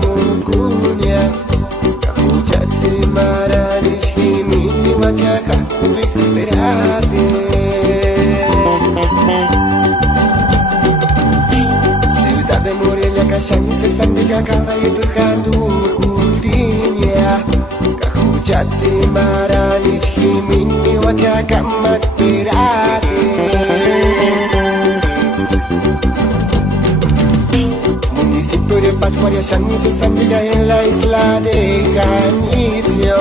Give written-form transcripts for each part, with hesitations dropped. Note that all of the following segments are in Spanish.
Mukunya kahujat marani himini wakaka berhati Ciudad de Morelia kashani sesandiga kala itu kandu kuntinya kahujat marani himini wakaka berhati de Pascuaria Shani se sandiga en la isla de Canitio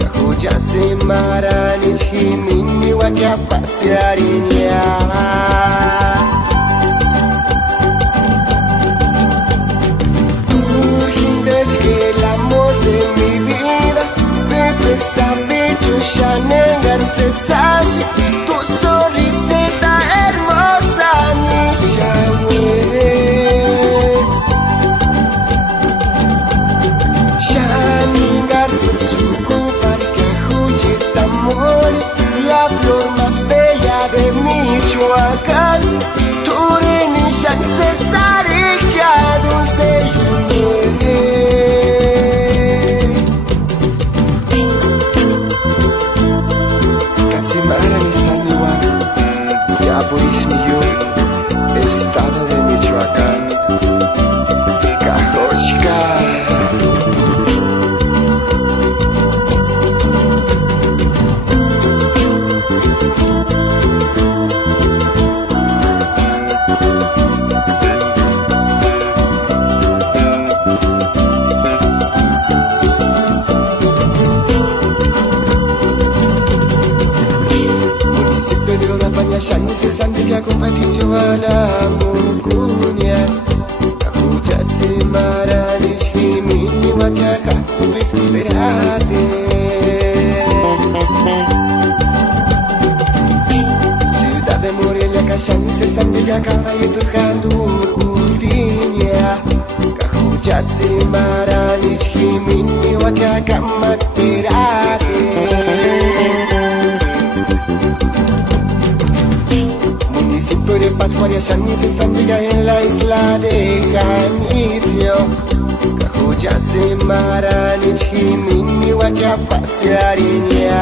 Kahujatse Marani Himini Waka Pasearinia Tú hindes que el amor de mi vida Te sabe yo ya negar se sabe Tu sonrisita hermosa mi Yahweh La flor más bella de Michoacán Turini Shan César y que dulce Katsimara y Saniwa Yabuishmiyo Estado de Michoacán Cajochca Shani se sandiga compaticio a la Mukunya Kahujatse marani himini wakaka berhati Ciudad de Morelia kashani se sandiga kala itu kandu kuntinya Kahujatse marani himini wakaka berhati de Pascuaria Shani se sandiga en la isla de Canitio Kahujatse Marani Himini Waka Pasearinia